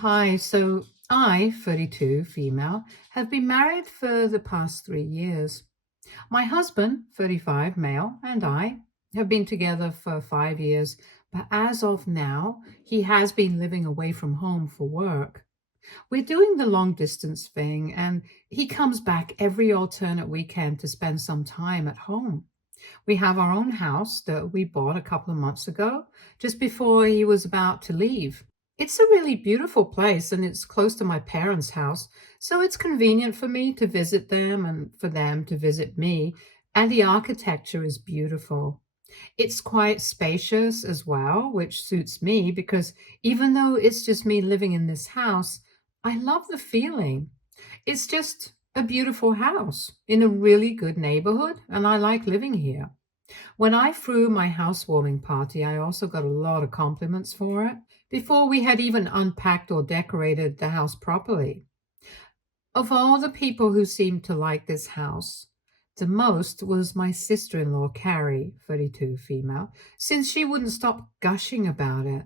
Hi, so I, 32, female, have been married for the past 3 years. My husband, 35, male, and I have been together for 5 years, but as of now, he has been living away from home for work. We're doing the long distance thing, and he comes back every alternate weekend to spend some time at home. We have our own house that we bought a couple of months ago, just before he was about to leave. It's a really beautiful place and it's close to my parents' house, so it's convenient for me to visit them and for them to visit me. And the architecture is beautiful. It's quite spacious as well, which suits me because even though it's just me living in this house, I love the feeling. It's just a beautiful house in a really good neighborhood, and I like living here. When I threw my housewarming party, I also got a lot of compliments for it before we had even unpacked or decorated the house properly. Of all the people who seemed to like this house, the most was my sister in law, Carrie, 32, female, since she wouldn't stop gushing about it.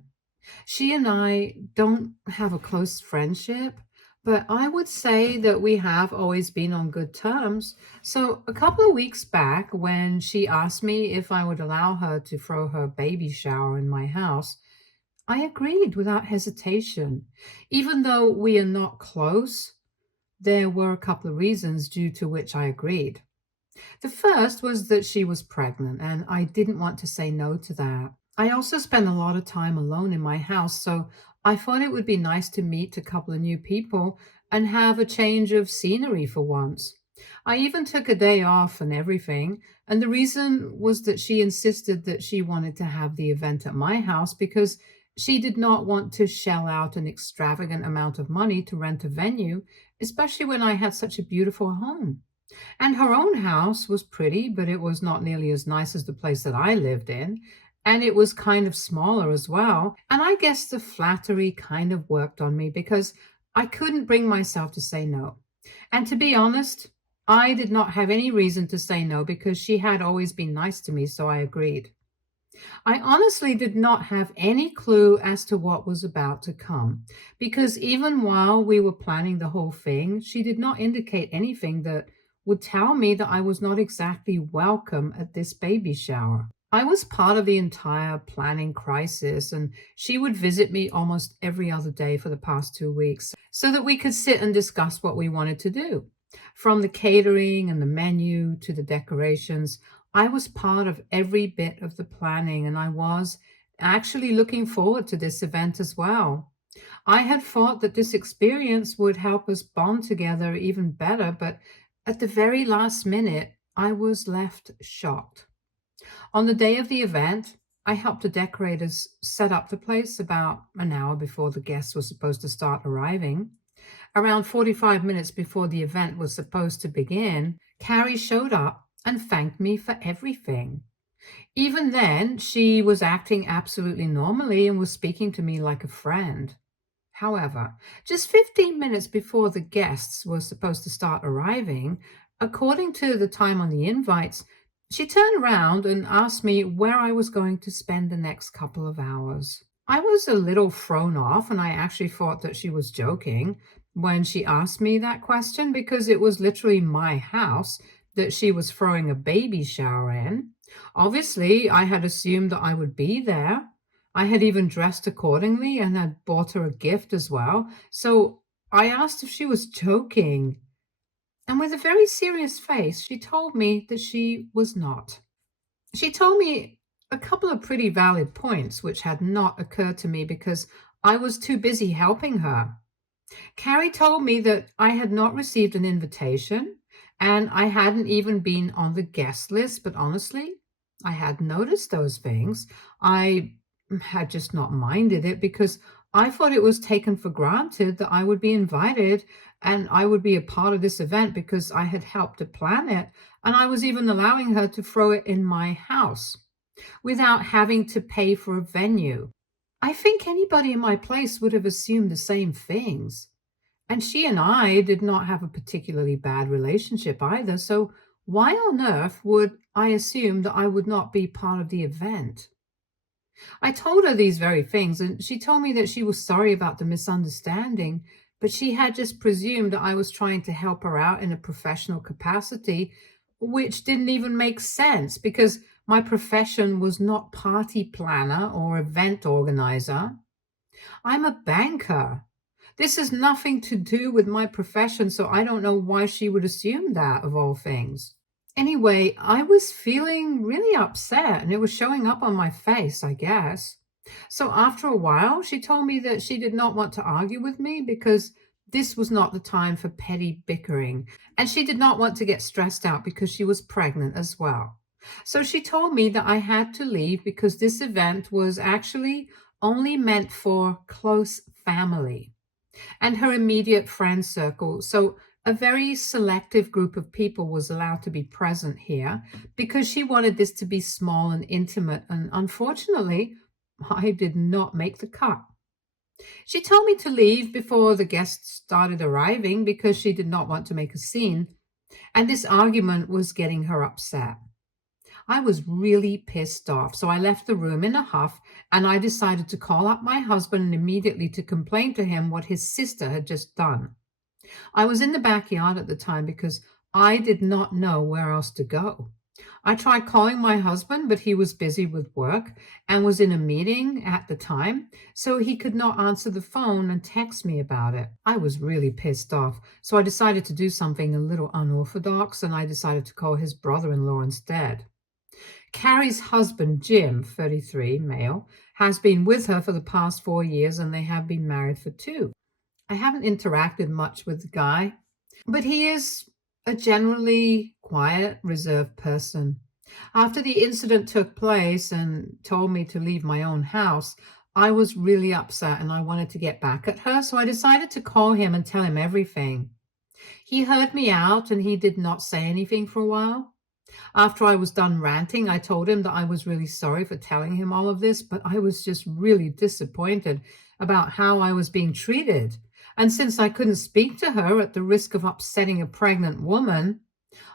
She and I don't have a close friendship, but I would say that we have always been on good terms. So, a couple of weeks back, when she asked me if I would allow her to throw her baby shower in my house, I agreed without hesitation. Even though we are not close, there were a couple of reasons due to which I agreed. The first was that she was pregnant, and I didn't want to say no to that. I also spend a lot of time alone in my house, so I thought it would be nice to meet a couple of new people and have a change of scenery for once. I even took a day off and everything, and the reason was that she insisted that she wanted to have the event at my house because she did not want to shell out an extravagant amount of money to rent a venue, especially when I had such a beautiful home. And her own house was pretty, but it was not nearly as nice as the place that I lived in. And it was kind of smaller as well. And I guess the flattery kind of worked on me because I couldn't bring myself to say no. And to be honest, I did not have any reason to say no because she had always been nice to me, so I agreed. I honestly did not have any clue as to what was about to come, because even while we were planning the whole thing, she did not indicate anything that would tell me that I was not exactly welcome at this baby shower. I was part of the entire planning crisis, and she would visit me almost every other day for the past 2 weeks so that we could sit and discuss what we wanted to do. From the catering and the menu to the decorations, I was part of every bit of the planning, and I was actually looking forward to this event as well. I had thought that this experience would help us bond together even better, but at the very last minute, I was left shocked. On the day of the event, I helped the decorators set up the place about an hour before the guests were supposed to start arriving. Around 45 minutes before the event was supposed to begin, Carrie showed up and thanked me for everything. Even then, she was acting absolutely normally and was speaking to me like a friend. However, just 15 minutes before the guests were supposed to start arriving, according to the time on the invites, she turned around and asked me where I was going to spend the next couple of hours. I was a little thrown off, and I actually thought that she was joking when she asked me that question because it was literally my house that she was throwing a baby shower in. Obviously, I had assumed that I would be there. I had even dressed accordingly and had bought her a gift as well. So I asked if she was joking. And with a very serious face, she told me that she was not. She told me a couple of pretty valid points, which had not occurred to me because I was too busy helping her. Carrie told me that I had not received an invitation and I hadn't even been on the guest list, but honestly, I had noticed those things. I had just not minded it because I thought it was taken for granted that I would be invited and I would be a part of this event because I had helped to plan it, and I was even allowing her to throw it in my house without having to pay for a venue. I think anybody in my place would have assumed the same things. And she and I did not have a particularly bad relationship either, so why on earth would I assume that I would not be part of the event? I told her these very things, and she told me that she was sorry about the misunderstanding, but she had just presumed that I was trying to help her out in a professional capacity, which didn't even make sense because my profession was not party planner or event organizer. I'm a banker. This has nothing to do with my profession, so I don't know why she would assume that, of all things. Anyway, I was feeling really upset and it was showing up on my face, I guess. So after a while, she told me that she did not want to argue with me because this was not the time for petty bickering. And she did not want to get stressed out because she was pregnant as well. So she told me that I had to leave because this event was actually only meant for close family and her immediate friend circle. So a very selective group of people was allowed to be present here because she wanted this to be small and intimate. And unfortunately, I did not make the cut. She told me to leave before the guests started arriving because she did not want to make a scene. And this argument was getting her upset. I was really pissed off, so I left the room in a huff and I decided to call up my husband immediately to complain to him what his sister had just done. I was in the backyard at the time because I did not know where else to go. I tried calling my husband, but he was busy with work and was in a meeting at the time, so he could not answer the phone and text me about it. I was really pissed off, so I decided to do something a little unorthodox and I decided to call his brother-in-law instead. Carrie's husband, Jim, 33, male, has been with her for the past 4 years and they have been married for 2. I haven't interacted much with the guy, but he is a generally quiet, reserved person. After the incident took place and told me to leave my own house, I was really upset and I wanted to get back at her, so I decided to call him and tell him everything. He heard me out and he did not say anything for a while. After I was done ranting, I told him that I was really sorry for telling him all of this, but I was just really disappointed about how I was being treated. And since I couldn't speak to her at the risk of upsetting a pregnant woman,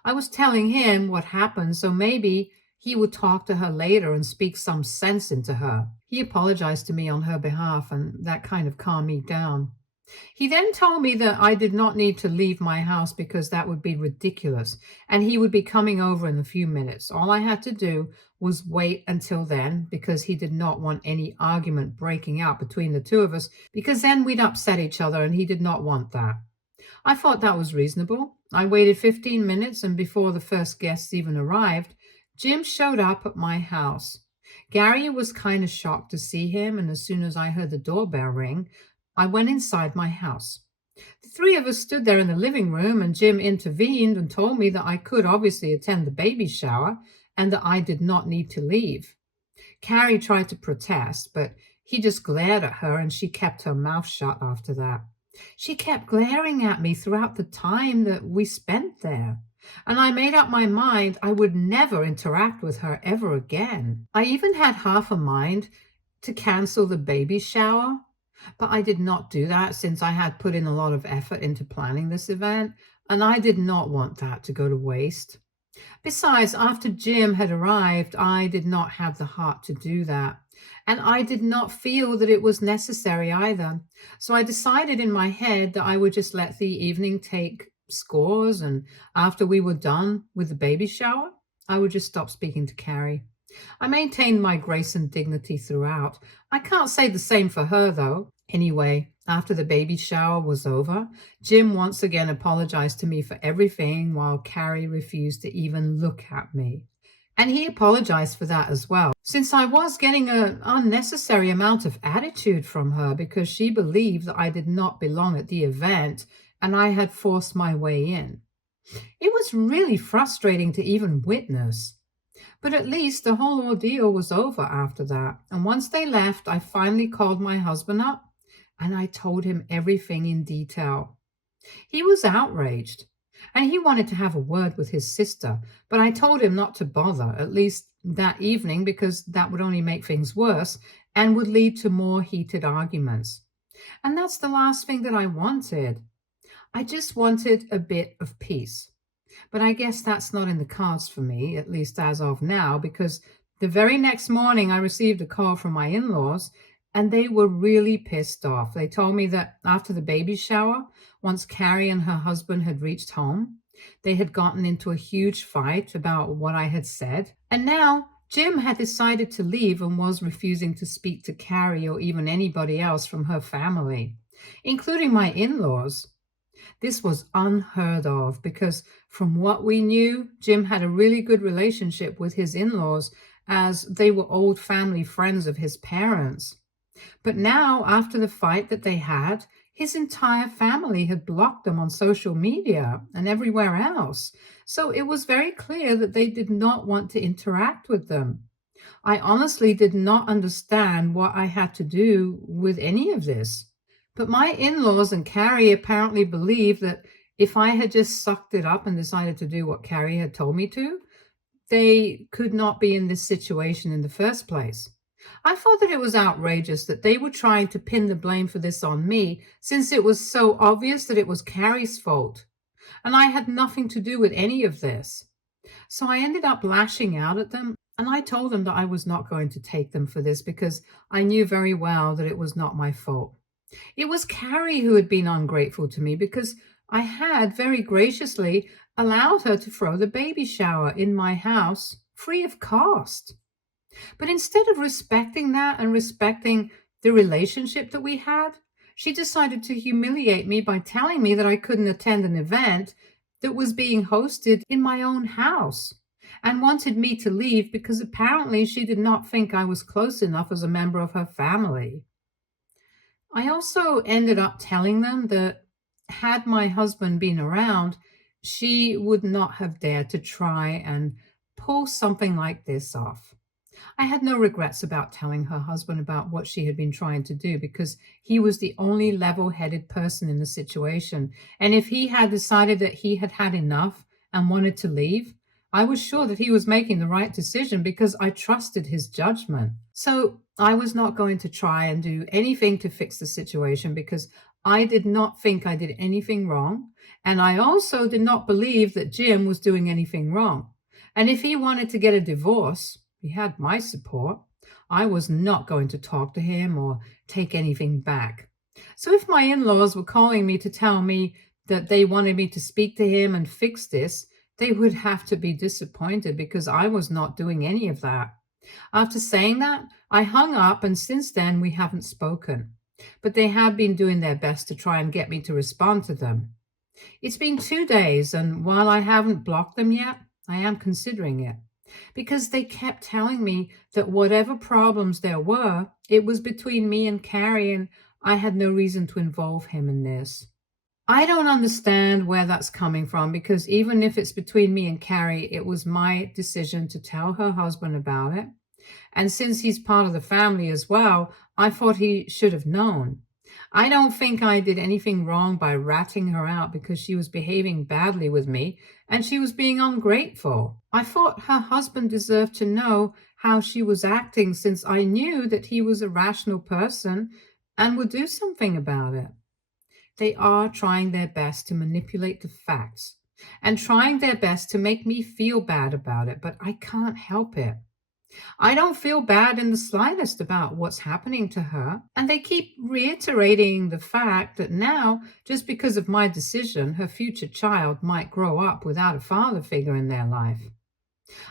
I was telling him what happened so maybe he would talk to her later and speak some sense into her. He apologized to me on her behalf, and that kind of calmed me down. He then told me that I did not need to leave my house because that would be ridiculous, and he would be coming over in a few minutes. All I had to do was wait until then because he did not want any argument breaking out between the two of us because then we'd upset each other and he did not want that. I thought that was reasonable. I waited 15 minutes and before the first guests even arrived, Jim showed up at my house. Gary was kind of shocked to see him, and as soon as I heard the doorbell ring, I went inside my house. The 3 of us stood there in the living room, and Jim intervened and told me that I could obviously attend the baby shower and that I did not need to leave. Carrie tried to protest, but he just glared at her and she kept her mouth shut after that. She kept glaring at me throughout the time that we spent there. And I made up my mind I would never interact with her ever again. I even had half a mind to cancel the baby shower, but I did not do that since I had put in a lot of effort into planning this event, and I did not want that to go to waste. Besides, after Jim had arrived, I did not have the heart to do that, and I did not feel that it was necessary either. So I decided in my head that I would just let the evening take scores, and after we were done with the baby shower, I would just stop speaking to Carrie. I maintained my grace and dignity throughout. I can't say the same for her, though. Anyway, after the baby shower was over, Jim once again apologized to me for everything while Carrie refused to even look at me. And he apologized for that as well, since I was getting an unnecessary amount of attitude from her because she believed that I did not belong at the event and I had forced my way in. It was really frustrating to even witness. But at least the whole ordeal was over after that. And once they left, I finally called my husband up and I told him everything in detail. He was outraged and he wanted to have a word with his sister, but I told him not to bother, at least that evening, because that would only make things worse and would lead to more heated arguments. And that's the last thing that I wanted. I just wanted a bit of peace. But I guess that's not in the cards for me, at least as of now, because The very next morning, I received a call from my in laws, and they were really pissed off. They told me that after the baby shower, once Carrie and her husband had reached home, they had gotten into a huge fight about what I had said. And now Jim had decided to leave and was refusing to speak to Carrie or even anybody else from her family, including my in laws. This was unheard of because, from what we knew, Jim had a really good relationship with his in laws as they were old family friends of his parents. But now, after the fight that they had, his entire family had blocked them on social media and everywhere else. So it was very clear that they did not want to interact with them. I honestly did not understand what I had to do with any of this. But my in laws and Carrie apparently believed that if I had just sucked it up and decided to do what Carrie had told me to, they could not be in this situation in the first place. I thought that it was outrageous that they were trying to pin the blame for this on me, since it was so obvious that it was Carrie's fault, and I had nothing to do with any of this. So I ended up lashing out at them, and I told them that I was not going to take them for this because I knew very well that it was not my fault. It was Carrie who had been ungrateful to me because I had very graciously allowed her to throw the baby shower in my house free of cost. But instead of respecting that and respecting the relationship that we had, she decided to humiliate me by telling me that I couldn't attend an event that was being hosted in my own house and wanted me to leave because apparently she did not think I was close enough as a member of her family. I also ended up telling them that had my husband been around, she would not have dared to try and pull something like this off. I had no regrets about telling her husband about what she had been trying to do because he was the only level headed person in the situation. And if he had decided that he had had enough and wanted to leave, I was sure that he was making the right decision because I trusted his judgment. So I was not going to try and do anything to fix the situation because I did not think I did anything wrong. And I also did not believe that Jim was doing anything wrong. And if he wanted to get a divorce, he had my support. I was not going to talk to him or take anything back. So if my in laws were calling me to tell me that they wanted me to speak to him and fix this, they would have to be disappointed because I was not doing any of that. After saying that, I hung up, and since then we haven't spoken. But they have been doing their best to try and get me to respond to them. It's been 2 days, and while I haven't blocked them yet, I am considering it because they kept telling me that whatever problems there were, it was between me and Carrie, and I had no reason to involve him in this. I don't understand where that's coming from because even if it's between me and Carrie, it was my decision to tell her husband about it. And since he's part of the family as well, I thought he should have known. I don't think I did anything wrong by ratting her out because she was behaving badly with me and she was being ungrateful. I thought her husband deserved to know how she was acting since I knew that he was a rational person and would do something about it. They are trying their best to manipulate the facts and trying their best to make me feel bad about it, but I can't help it. I don't feel bad in the slightest about what's happening to her, and they keep reiterating the fact that now, just because of my decision, her future child might grow up without a father figure in their life.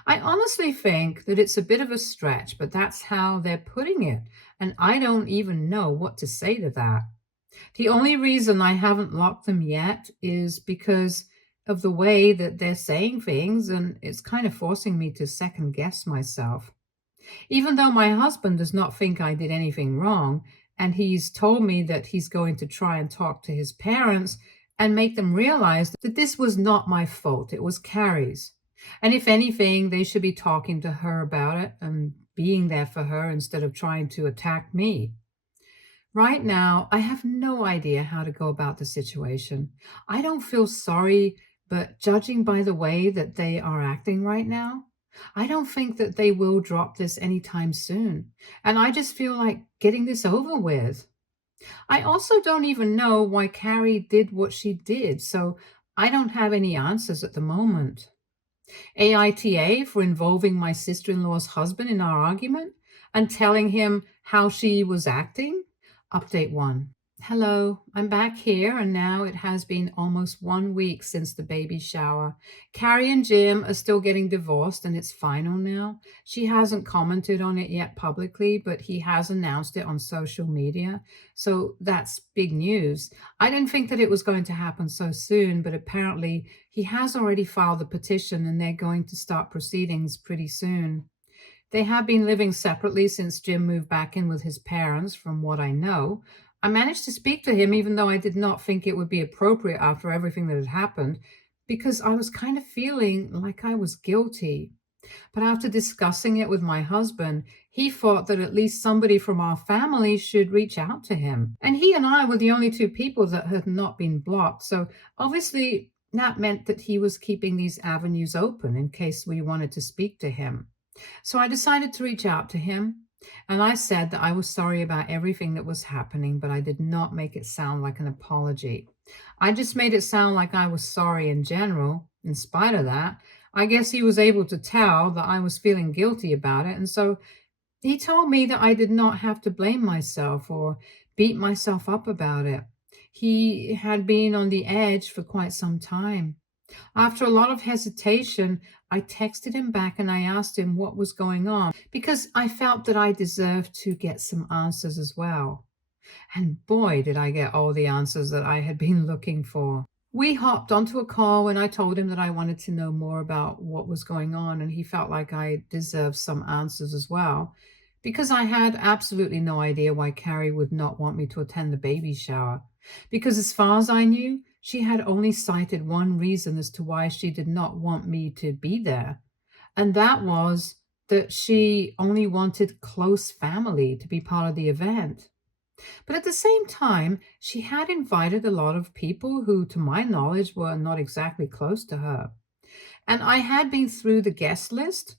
I honestly think that it's a bit of a stretch, but that's how they're putting it, and I don't even know what to say to that. The only reason I haven't locked them yet is because of the way that they're saying things, and it's kind of forcing me to second guess myself. Even though my husband does not think I did anything wrong, and he's told me that he's going to try and talk to his parents and make them realize that this was not my fault, it was Carrie's. And if anything, they should be talking to her about it and being there for her instead of trying to attack me. Right now, I have no idea how to go about the situation. I don't feel sorry, but judging by the way that they are acting right now, I don't think that they will drop this anytime soon. And I just feel like getting this over with. I also don't even know why Carrie did what she did, so I don't have any answers at the moment. AITA for involving my sister-in-law's husband in our argument and telling him how she was acting. Update 1. Hello, I'm back here, and now it has been almost 1 week since the baby shower. Carrie and Jim are still getting divorced, and it's final now. She hasn't commented on it yet publicly, but he has announced it on social media. So that's big news. I didn't think that it was going to happen so soon, but apparently he has already filed the petition, and they're going to start proceedings pretty soon. They have been living separately since Jim moved back in with his parents, from what I know. I managed to speak to him, even though I did not think it would be appropriate after everything that had happened, because I was kind of feeling like I was guilty. But after discussing it with my husband, he thought that at least somebody from our family should reach out to him. And he and I were the only two people that had not been blocked. So obviously, that meant that he was keeping these avenues open in case we wanted to speak to him. So I decided to reach out to him, and I said that I was sorry about everything that was happening, but I did not make it sound like an apology. I just made it sound like I was sorry in general. In spite of that, I guess he was able to tell that I was feeling guilty about it, and so he told me that I did not have to blame myself or beat myself up about it. He had been on the edge for quite some time. After a lot of hesitation, I texted him back and I asked him what was going on because I felt that I deserved to get some answers as well. And boy, did I get all the answers that I had been looking for. We hopped onto a call and I told him that I wanted to know more about what was going on, and he felt like I deserved some answers as well because I had absolutely no idea why Carrie would not want me to attend the baby shower. Because as far as I knew, she had only cited one reason as to why she did not want me to be there, and that was that she only wanted close family to be part of the event. But at the same time, she had invited a lot of people who, to my knowledge, were not exactly close to her. And I had been through the guest list.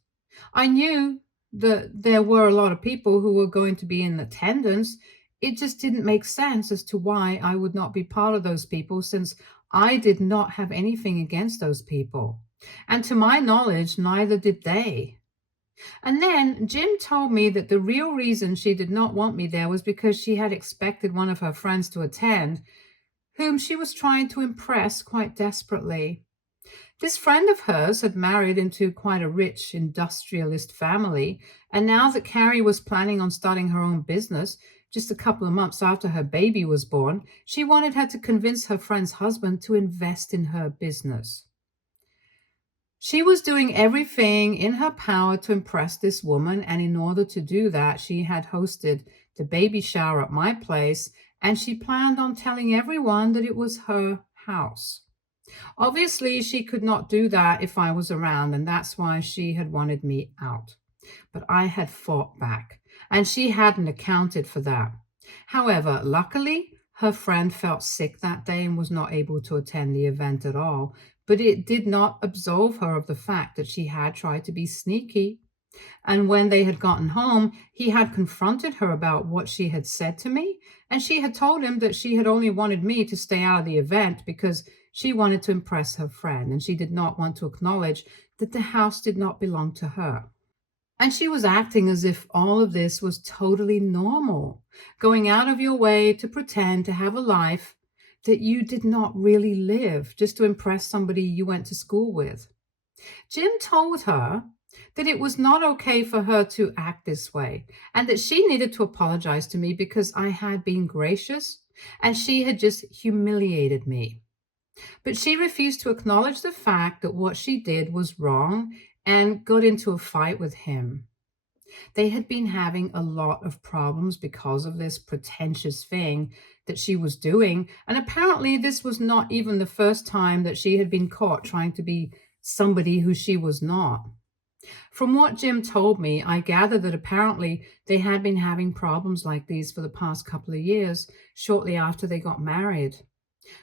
I knew that there were a lot of people who were going to be in attendance. It just didn't make sense as to why I would not be part of those people, since I did not have anything against those people. And to my knowledge, neither did they. And then Jim told me that the real reason she did not want me there was because she had expected one of her friends to attend, whom she was trying to impress quite desperately. This friend of hers had married into quite a rich industrialist family, and now that Carrie was planning on starting her own business just a couple of months after her baby was born, she wanted her to convince her friend's husband to invest in her business. She was doing everything in her power to impress this woman, and in order to do that, she had hosted the baby shower at my place, and she planned on telling everyone that it was her house. Obviously, she could not do that if I was around, and that's why she had wanted me out. But I had fought back, and she hadn't accounted for that. However, luckily, her friend felt sick that day and was not able to attend the event at all, but it did not absolve her of the fact that she had tried to be sneaky. And when they had gotten home, he had confronted her about what she had said to me, and she had told him that she had only wanted me to stay out of the event because she wanted to impress her friend, and she did not want to acknowledge that the house did not belong to her. And she was acting as if all of this was totally normal, going out of your way to pretend to have a life that you did not really live just to impress somebody you went to school with. Jim told her that it was not okay for her to act this way and that she needed to apologize to me because I had been gracious and she had just humiliated me. But she refused to acknowledge the fact that what she did was wrong and got into a fight with him. They had been having a lot of problems because of this pretentious thing that she was doing, and apparently this was not even the first time that she had been caught trying to be somebody who she was not. From what Jim told me, I gathered that apparently they had been having problems like these for the past couple of years, shortly after they got married.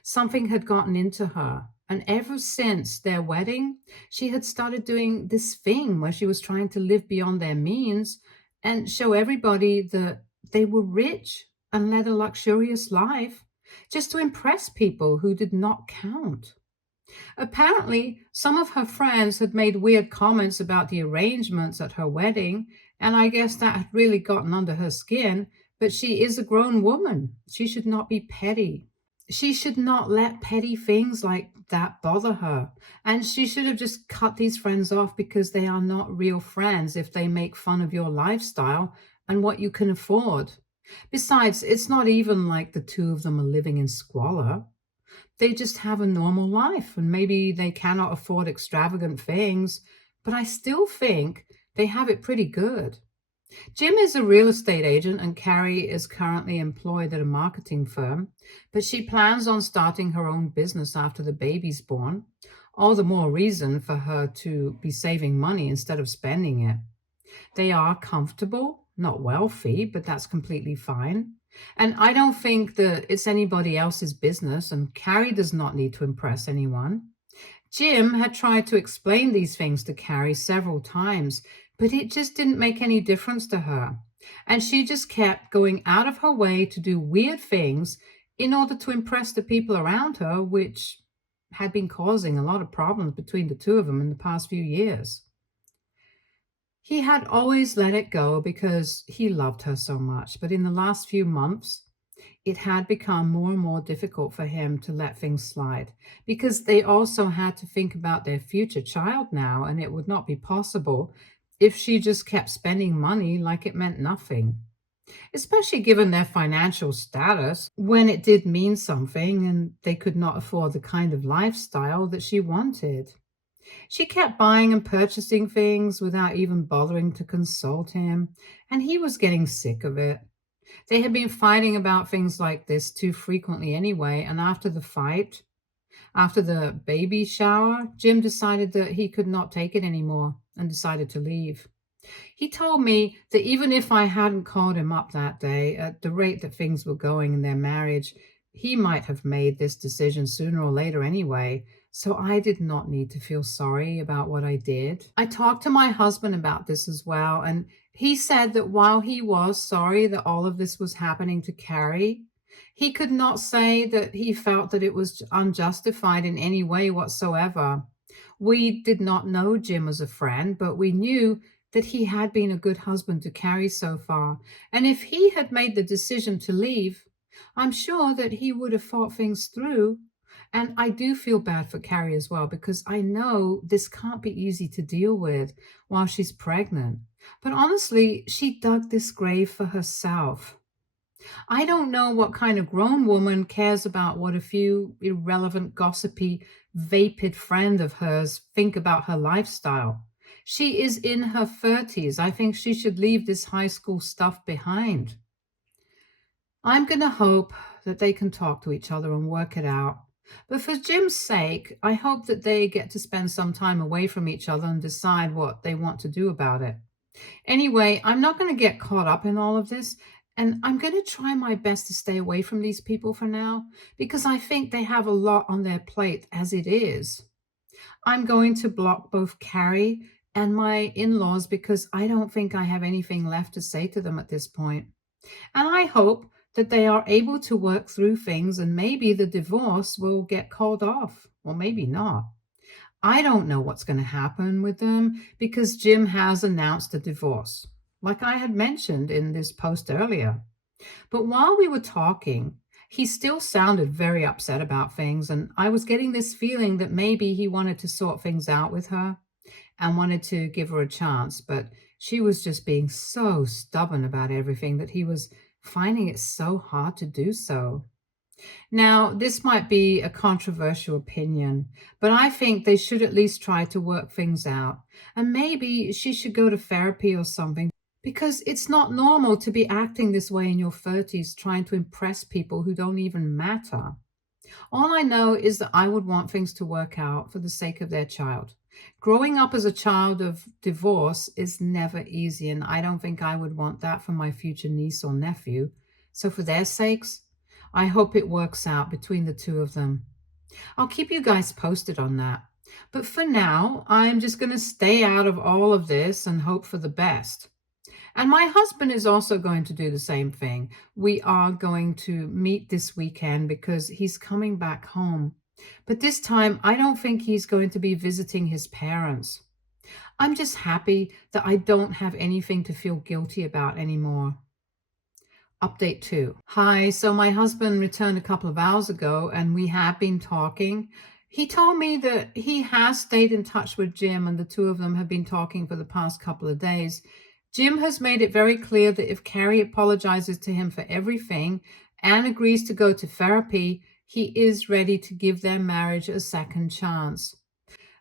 Something had gotten into her. And ever since their wedding, she had started doing this thing where she was trying to live beyond their means and show everybody that they were rich and led a luxurious life just to impress people who did not count. Apparently, some of her friends had made weird comments about the arrangements at her wedding, and I guess that had really gotten under her skin. But she is a grown woman. She should not be petty. She should not let petty things like that bother her. And she should have just cut these friends off because they are not real friends if they make fun of your lifestyle and what you can afford. Besides, it's not even like the two of them are living in squalor. They just have a normal life and maybe they cannot afford extravagant things, but I still think they have it pretty good. Jim is a real estate agent and Carrie is currently employed at a marketing firm, but she plans on starting her own business after the baby's born. All the more reason for her to be saving money instead of spending it. They are comfortable, not wealthy, but that's completely fine. And I don't think that it's anybody else's business, and Carrie does not need to impress anyone. Jim had tried to explain these things to Carrie several times, but it just didn't make any difference to her. And she just kept going out of her way to do weird things in order to impress the people around her, which had been causing a lot of problems between the two of them in the past few years. He had always let it go because he loved her so much, but in the last few months, it had become more and more difficult for him to let things slide because they also had to think about their future child now, and it would not be possible if she just kept spending money like it meant nothing, especially given their financial status when it did mean something and they could not afford the kind of lifestyle that she wanted. She kept buying and purchasing things without even bothering to consult him, and he was getting sick of it. They had been fighting about things like this too frequently anyway, and after the baby shower, Jim decided that he could not take it anymore and decided to leave. He told me that even if I hadn't called him up that day, at the rate that things were going in their marriage, he might have made this decision sooner or later anyway. So I did not need to feel sorry about what I did. I talked to my husband about this as well, and he said that while he was sorry that all of this was happening to Carrie, he could not say that he felt that it was unjustified in any way whatsoever. We did not know Jim as a friend, but we knew that he had been a good husband to Carrie so far. And if he had made the decision to leave, I'm sure that he would have thought things through. And I do feel bad for Carrie as well because I know this can't be easy to deal with while she's pregnant. But honestly, she dug this grave for herself. I don't know what kind of grown woman cares about what a few irrelevant, gossipy, vapid friend of hers think about her lifestyle. She is in her 30s. I think she should leave this high school stuff behind. I'm going to hope that they can talk to each other and work it out. But for Jim's sake, I hope that they get to spend some time away from each other and decide what they want to do about it. Anyway, I'm not going to get caught up in all of this, and I'm going to try my best to stay away from these people for now because I think they have a lot on their plate as it is. I'm going to block both Carrie and my in laws because I don't think I have anything left to say to them at this point. And I hope that they are able to work through things and maybe the divorce will get called off, or maybe not. I don't know what's going to happen with them because Jim has announced a divorce, like I had mentioned in this post earlier. But while we were talking, he still sounded very upset about things, and I was getting this feeling that maybe he wanted to sort things out with her and wanted to give her a chance, but she was just being so stubborn about everything that he was finding it so hard to do so. Now, this might be a controversial opinion, but I think they should at least try to work things out. And maybe she should go to therapy or something because it's not normal to be acting this way in your 30s, trying to impress people who don't even matter. All I know is that I would want things to work out for the sake of their child. Growing up as a child of divorce is never easy, and I don't think I would want that for my future niece or nephew. So, for their sakes, I hope it works out between the two of them. I'll keep you guys posted on that. But for now, I'm just going to stay out of all of this and hope for the best. And my husband is also going to do the same thing. We are going to meet this weekend because he's coming back home. But this time, I don't think he's going to be visiting his parents. I'm just happy that I don't have anything to feel guilty about anymore. Update 2. Hi, so my husband returned a couple of hours ago and we have been talking. He told me that he has stayed in touch with Jim and the two of them have been talking for the past couple of days. Jim has made it very clear that if Carrie apologizes to him for everything and agrees to go to therapy, he is ready to give their marriage a second chance.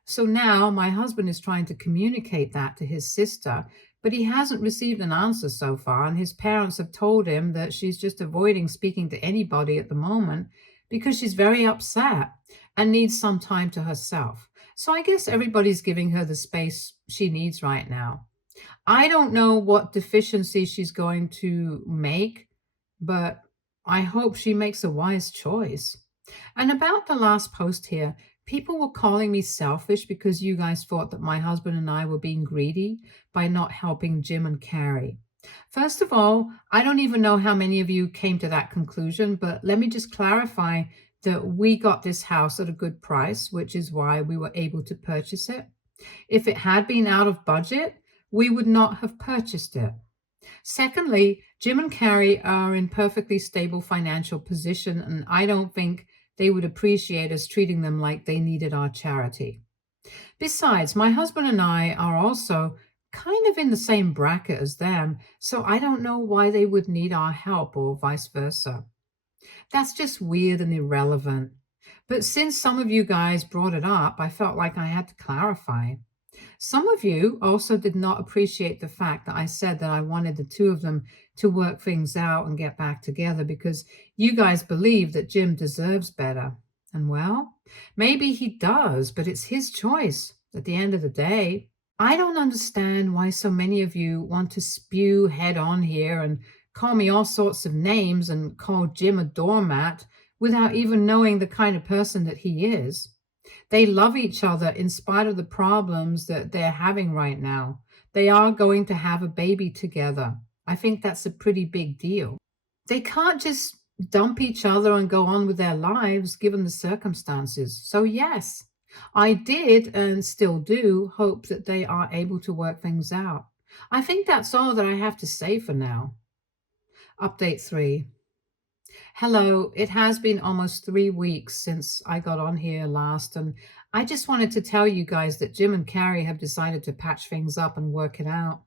So now my husband is trying to communicate that to his sister, but he hasn't received an answer so far. And his parents have told him that she's just avoiding speaking to anybody at the moment because she's very upset and needs some time to herself. So I guess everybody's giving her the space she needs right now. I don't know what deficiency she's going to make, but I hope she makes a wise choice. And about the last post here, people were calling me selfish because you guys thought that my husband and I were being greedy by not helping Jim and Carrie. First of all, I don't even know how many of you came to that conclusion, but let me just clarify that we got this house at a good price, which is why we were able to purchase it. If it had been out of budget, we would not have purchased it. Secondly, Jim and Carrie are in perfectly stable financial position, and I don't think they would appreciate us treating them like they needed our charity. Besides, my husband and I are also kind of in the same bracket as them, so I don't know why they would need our help or vice versa. That's just weird and irrelevant. But since some of you guys brought it up, I felt like I had to clarify. Some of you also did not appreciate the fact that I said that I wanted the two of them to work things out and get back together because you guys believe that Jim deserves better. And well, maybe he does, but it's his choice at the end of the day. I don't understand why so many of you want to spew head on here and call me all sorts of names and call Jim a doormat without even knowing the kind of person that he is. They love each other in spite of the problems that they're having right now. They are going to have a baby together. I think that's a pretty big deal. They can't just dump each other and go on with their lives given the circumstances. So, yes, I did and still do hope that they are able to work things out. I think that's all that I have to say for now. Update 3. Hello, it has been almost 3 weeks since I got on here last, and I just wanted to tell you guys that Jim and Carrie have decided to patch things up and work it out.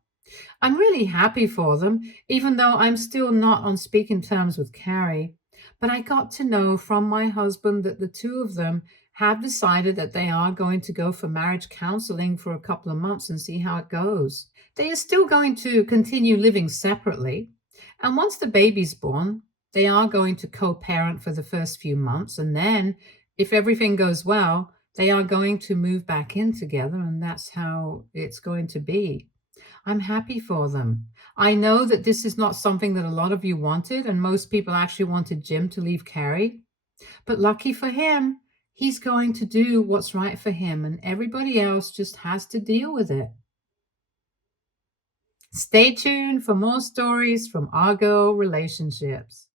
I'm really happy for them, even though I'm still not on speaking terms with Carrie. But I got to know from my husband that the two of them have decided that they are going to go for marriage counseling for a couple of months and see how it goes. They are still going to continue living separately. And once the baby's born, they are going to co-parent for the first few months. And then, if everything goes well, they are going to move back in together. And that's how it's going to be. I'm happy for them. I know that this is not something that a lot of you wanted, and most people actually wanted Jim to leave Carrie. But lucky for him, he's going to do what's right for him, and everybody else just has to deal with it. Stay tuned for more stories from our girl relationships.